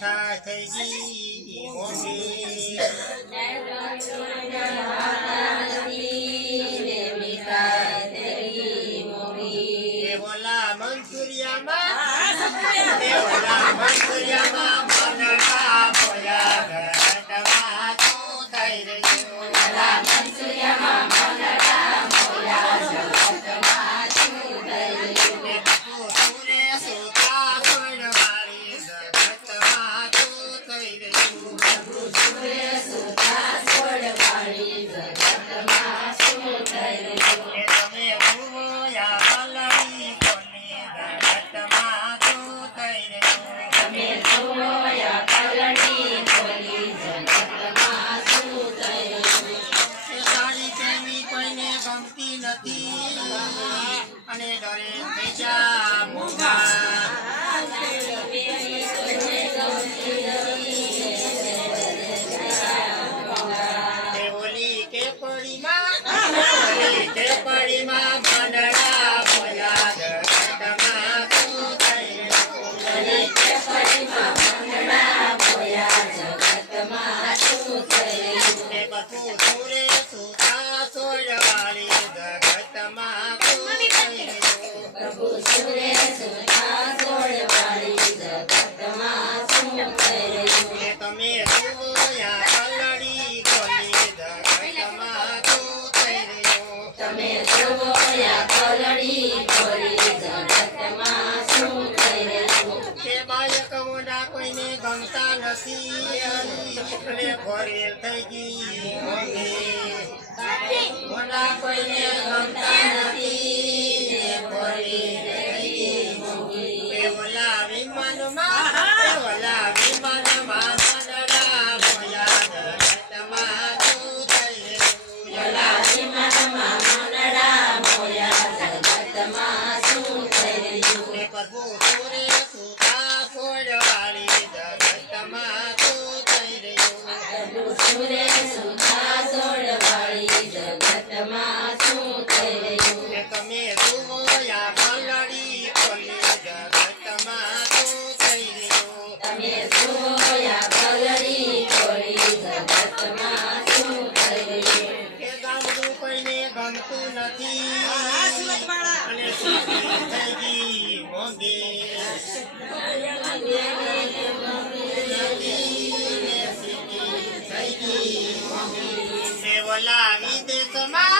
મીઠા થઈ ગઈ મોંઘી ઓલા મંચુરિયામાં મંડળા બોયા ઘટમાં તું થઈ રહ્યું અને ડરે થઈ જા મોંઘા ઓલી કે પડીમાં મંડળા બોયા ઘટમાં તું થઈ બધું સુરે સુતા સોડવાળી જગતમાં તમે જોયા કલડી કોલી જગતમાં તું થઈ રહ્યો તે બાળક મોડા કોઈને ગમતા નથી અને ભરેલ થઈ ગઈ મોડા કોઈને ગમતા નથી ઓલા વિમાનમાં મંડળા બોયા ઘટમાં તું થઈ રહ્યું પ્રભુ સુરે સુતા છોડવાળી જગતમાં તું થઈ રહ્યું તમે જોયા પલડી કોલી જગતમાં તું થઈ રહ્યું એ ગામડું કોઈને ગમતું નથી અને સીધી થઈ ગઈ મોંઘી ઓલા વિદેશમાં